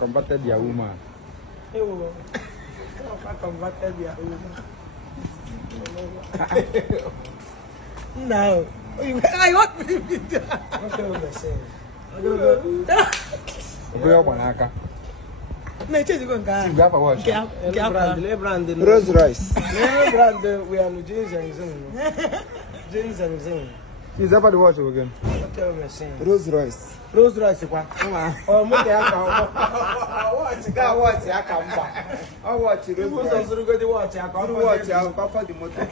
converted their woman. Ewo. I converted their woman. No. I want to be there. What are you saying? Rose Royce. We are James and Zing. Is that what the watch again? What are you saying? Rose Royce. Rose Royce, what? Oh, watch it. I come back. I watch it. Rose Royce. Watch it. I come watch it. I'll cover the motor.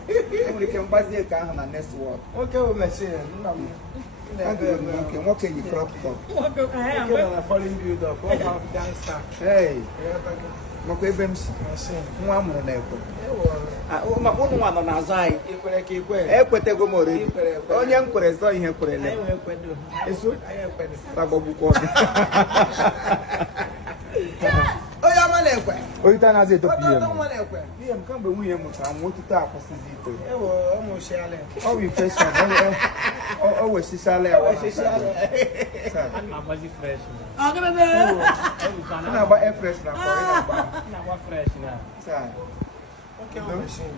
We can buy the car on the next one. Okay, we're saying. Okay, what can you crop top? I'm following you up. What about dance? Hey. Okay, Bems. One more never. My own one on our side. Equitable more. On young Korea, so you have put it. It's what I have put it. Oh, yeah, my leg. Oh, you can't it up here. I'm coming with him. I'm going to talk for Sizito. Oh, almost shall. Oh, we face one. Oh, what's the salary? I'm fresh. I'm going to buy a fresh now. I'm fresh now. Okay, I'm machine.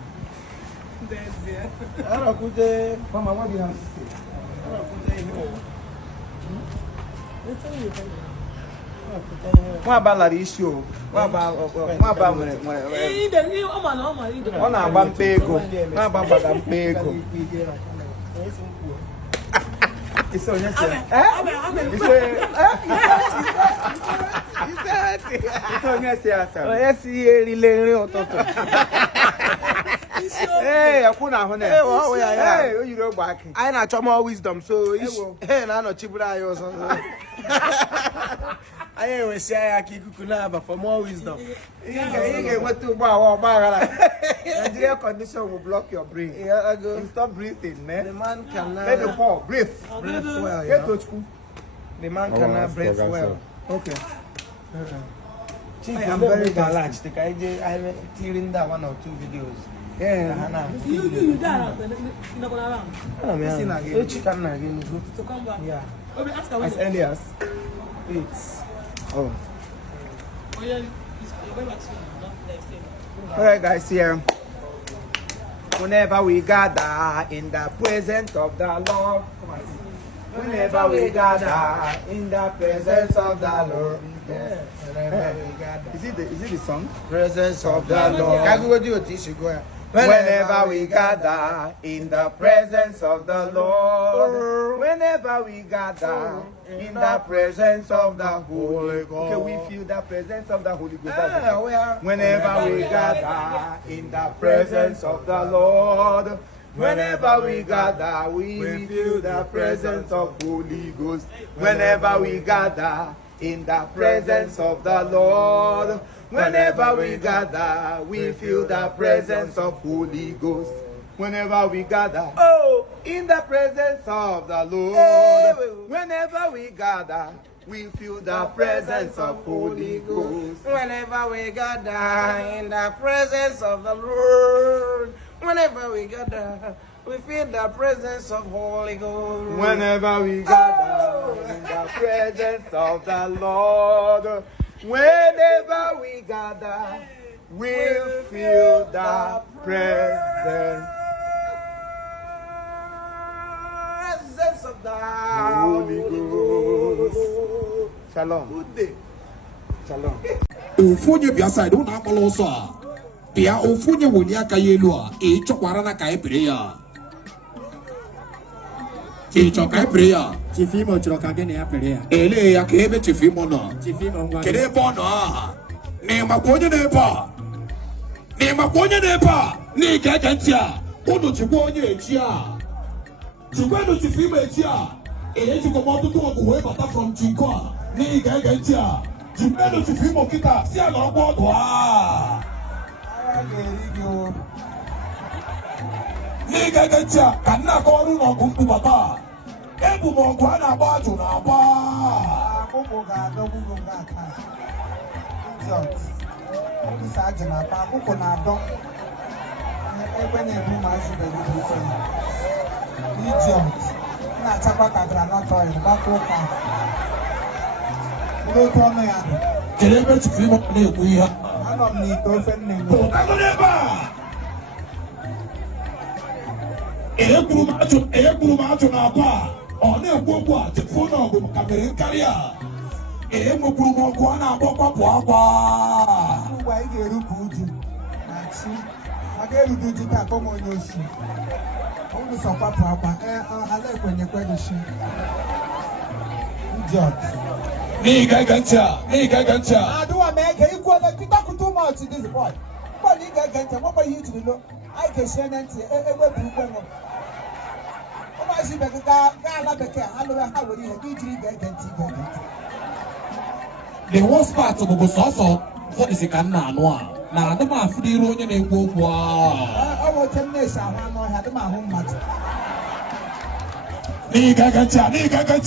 There's it. I don't put the Mama, what do you have to say? I don't put the here. What about that issue? What about it's so yes, hey, I put out on there. Hey, you know back. I not try more wisdom, so hey, I know Chibura or something. I always say I keep Kunaba for more wisdom. What to Nigeria condition will block your brain. You stop breathing, man. The man cannot. Let the fall. Breathe. Breathe well. Get to school. The man cannot breathe well. Okay. Chief, I'm very relaxed. I'm clearing that 1 or 2 videos. Yeah. You that. Oh man. You chicken again. To come back. Yeah. As early as 8. Oh. Alright guys, here. Whenever we gather in the presence of the Lord. Whenever we gather in the presence of the Lord. Yeah. Whenever we gather. Is it the song? Presence of the Lord. Whenever we gather in the presence of the Lord, whenever we gather in the presence of the Holy Ghost, okay, we feel the presence of the Holy Ghost. Whenever we gather in the presence of the Lord, whenever we gather, we feel the presence of Holy Ghost. Whenever we gather in the presence of the Lord, whenever we gather, we feel the presence of Holy Ghost. Whenever we gather, oh, in the presence of the Lord. Whenever we gather, we feel the presence of Holy Ghost. Whenever we gather in the presence of the Lord. Whenever we gather, we feel the presence of Holy Ghost. Whenever we gather in the presence of the Lord. Whenever we gather, we'll feel the presence of the Holy Ghost. Shalom. Good day. Shalom. Ufunye biasa do na kolosa. Pia ufunye wunia kayelua. Chokwara na kaepreya. Kaepreya. Chifimo choka gene ya perea. Ele ya kebe chifimo no. Chifimo ngwa. Kede bono. Ni makonye nepa. Ni makonye nepa. Ni kekentia. Udu chikwenye echia. Chikwenu chifimo echia. Ele chikomoto tuwa kuwe bata from chikwa. Ni kekentia. Chikwenu chifimo kita. Siya lorokwa dwa. Ni kekentia. Kanna koru no kumpu bata. Ebu mongo ana baju na ba. Akoko ga do gugu ga ka. Idiot. Obi sa je na pa akoko na do. Egbe na ebu ma ju be gugu so. Idiot. Na chapa ka gra na to e ba ko ka. Lo to no ya. Kelebe chiefimocomedylatest ekwu ihe. Anọ m n'ite ofe nne m. Pụtagodeba. Ekwuru m achụ na-abụ a. Ọ na-ekwu okwu a tupu na ọgụ maka mere nkarị a. Nwekwuru m ọgụ a na-agbakwa pụ akwa. Ugbu a ị ga-erupụ uju na chi. Maka erudu uju ka akpọ m onye oshi. Unu sọ kwapụ akwa. Ala ekwenyekwe gị shi. Idiot. N'ịga ntị a. Adụwa m ege ikwu ole too much this boy. Mgbe na ị ga-ege ntị nwekwa ihe ijiri lo. Anyị ga-esi ene ntị ewepụ ukwe nọ. Ụmụazị ibe gị gaa ala bekee ha lụrụ ha were ihe gị jiri ga-ege ntị ga-ege ntị. The worst part bụ sọsọ fọdụsị ka m na-anụ a na adị m afụ n'iru onye na-ekwu okwu a. Ọ bụ oche m na-esi ahụ anụ ọhịa adị m ahụ mmadụ. N'ịga ntị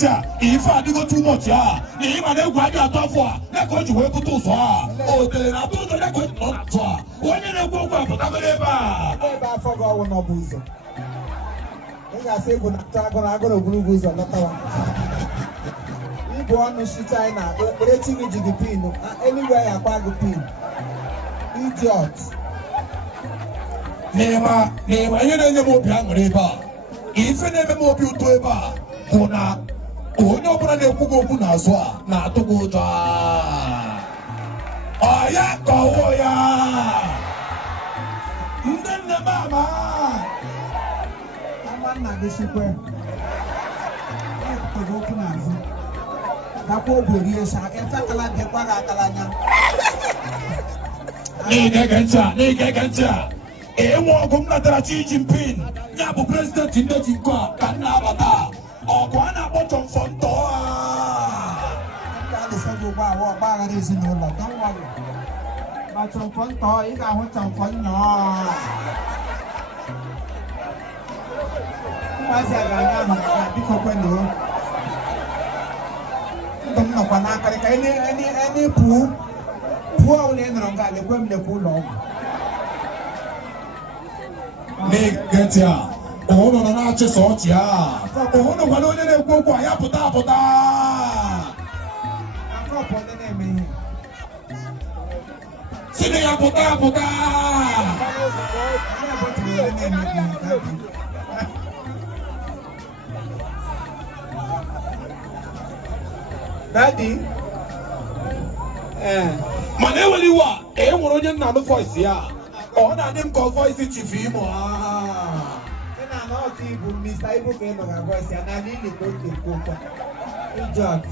a ife adịgo too much a na ịma na egwu adị atọ afọ a ya ka o ji wee bute ụzọ a o tere na atụ ụzọ ya ka o ji nọ n'atụ a onye na-ekwu okwu apụtagodo ebe a. Ebe afọ gị ọwụ n'ọbụ ụzọ. Ị ga-asị egwu na-atụ agụrụ agụrụ ogologo ụzọ lọtawa. Ibu ọnụ shi China okpere chi gị ji gị pin eluigwe ya akwa gị pin. Idiot. N'ịma ihe na-enye m obi aṅụrị ebe a ife na-eme m obi ụtọ ebe a bụ na onye ọbụla na-ekwu gị okwu n'azụ a na-atụ gị ụjọ ọ ya ka ọwụ ya ndị nne m ama Nna gị shikwe. Ekwu gị okwu n'azụ. Gakwa obi rie sa efe akala dịkwa gị akala anya. n'ige ntị a enwe ọgụ m natara Xi Jinping ya bụ prezidenti ndị ji nke a ka m na-abata ọgụ a na-akpọ chọmfọ ntọ a. Ndị a dịsa gị ugbu a wụ ọgba aghara ezinụlọ don't worry. Ma chọmfọ ntọ ị ga-ahụ chọmfọ nnọọ. Ụmụazị a ga-aga ahụ na biko kwenuo. Ndụ m nọkwa n'akarị ka ene pụọ ọbụla ị nọrọ nga lekwe m lekwe ụlọ ọgwụ. N'ige ntị a ụnụ nọ na-achịsa ọchị a ụnụ gwara onye na-ekwu okwu a ya pụta. Afọ ọpụ onye na-eme ihe. Si na ya pụta. Daddy. Mana enwere iwu a enwere onye nna anụ voice ya ọ na-adị m ka voice Chief Imo. Ị na-anọ ọtụ ibu Mr. Ibu ka ị nọ na voice ya na n'ili ka o ga-ekwu okwu. Idiot.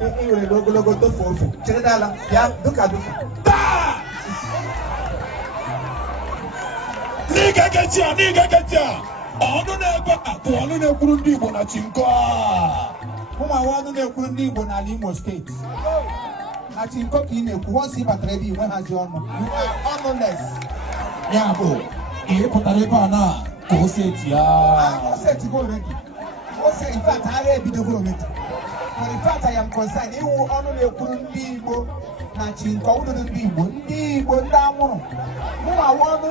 Ị nwere n'ogologo tofu ofe. Chere n'ala bịa duka. N'ige ntị a ọnụ na-ebe a bụ ọnụ na-ekwuru ndị Igbo na Chinko a. Ụmụ ọnụ na-ekwuru ndị Igbo n'ala Imo steeti. Na Chinko ka ị na-ekwu once ị batara ebe inwe hazi ọnụ. You are honest. Ya bụ ihe pụtara ebe a na ka o seti ya. O setigo already. In fact, agha ebidogo already. But in fact, I am concerned. Iwu ọnụ na-ekwuru ndị Igbo na Chinko ụdụdụ ndị Igbo ndị anwụrụ. Mụ ọnụ